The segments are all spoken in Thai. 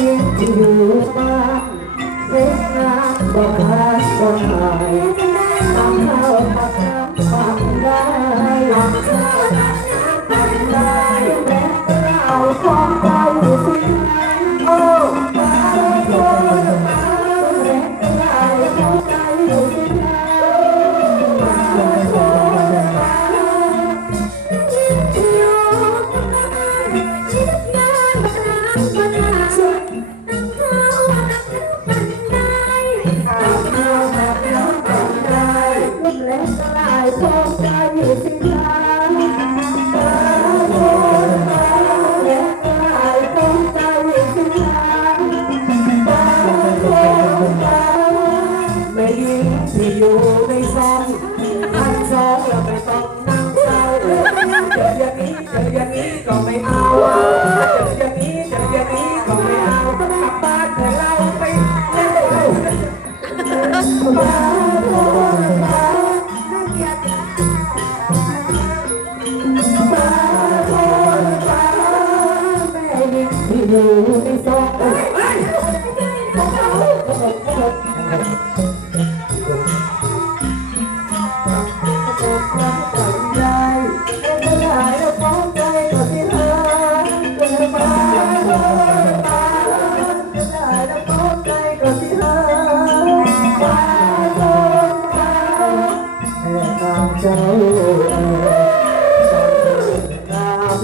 ยิงที่อยู่บ้านเล็กงาบอกขาดก็หายทำข้าวผัด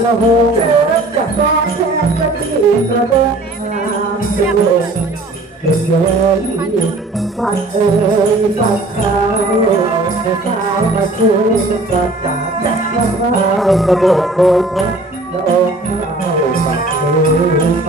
ละหงจะฟ้องแทนกะทิกระบอกงามเจ้าเห็นเดินฟันเอ่ยฟันขาวแต่สาวมาช่วยกัดตาจัดมะพร้าวกระบอกโบยพบแล้วออกข้าวปัดเอ่ยไป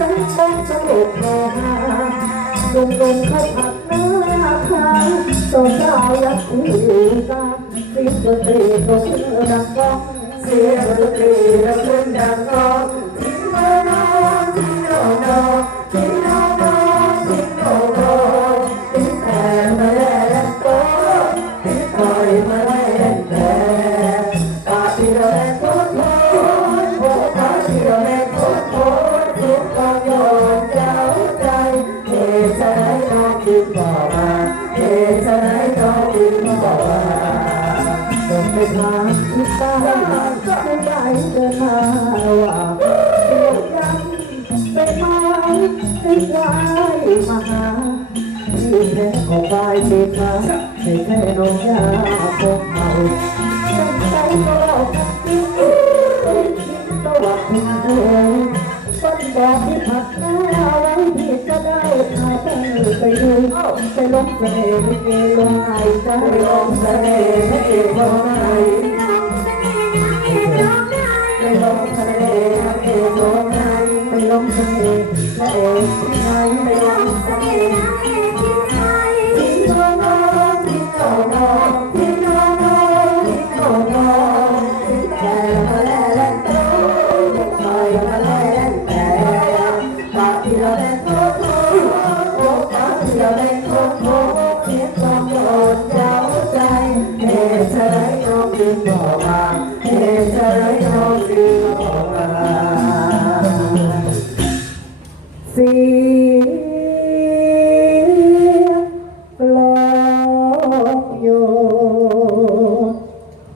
ยงสังคมสนุกโนฮาหนุ่มหนุ่มเขาผักเนื้อขาวสาวสาวยักษ์หูตาสียงดนตรีก็ขึ้นดังก้องเสียงดนตรีก็ขึ้นดังก้อง ไปทางที่ตาไม่ได้เดินมาว่าเสียงยังเป็นไม้ให้ใครมาหาที่แท้ของกายเสียขาให้แค่น้องยาพบเมาใจก็คิดก็ว่าคุณเธอต้นบอกที่ผัดหน้าไว้ที่จะได้ ดูไปลงเสน่ห์ลิเกลงไหนจะไปลงเสน่ห์พระเกลงไหนไปลงเสน่ห์พระเกลงไหนไปลงเสน่ห์พระเอกไหนไปลงเสน่ห์ทิ้งโนโนทิ้งโนโนทิ้งโนโนทิ้งโนโนทิ้งแต่ละแลละโตทิ้งคอยละแลละแต่ปาที่เราเล่นโคโคโยปาที่เราเล่นโค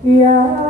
Yeah.